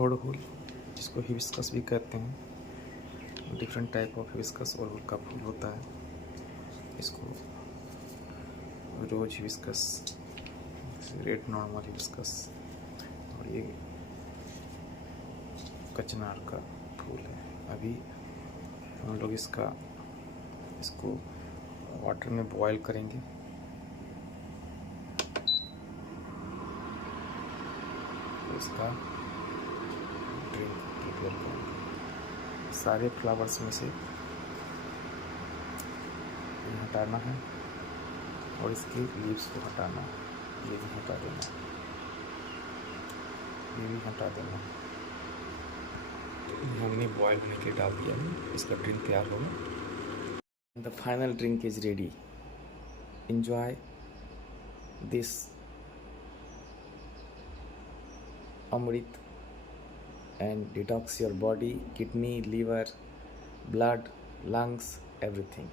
अड़हुल, जिसको हिबिस्कस भी कहते हैं, डिफरेंट टाइप ऑफ हिबिस्कस अड़हुल का फूल होता है। इसको रोज हिबिस्कस, रेड नॉर्मल हिबिस्कस, और ये कचनार का फूल है। अभी हम लोग इसको वाटर में बॉयल करेंगे। इसका ड्रिंक प्रिपेयर करेंगे। सारे फ्लावर्स में से ये हटाना है और इसके लीव्स को हटाना है। ये भी हटा देना, ये भी हटा देना। हमने बॉयल होने के लिए डाल दिया है, इसका ड्रिंक तैयार होगा। The final drink is ready. Enjoy this अमृत and detox your body, kidney, liver, blood, lungs, everything.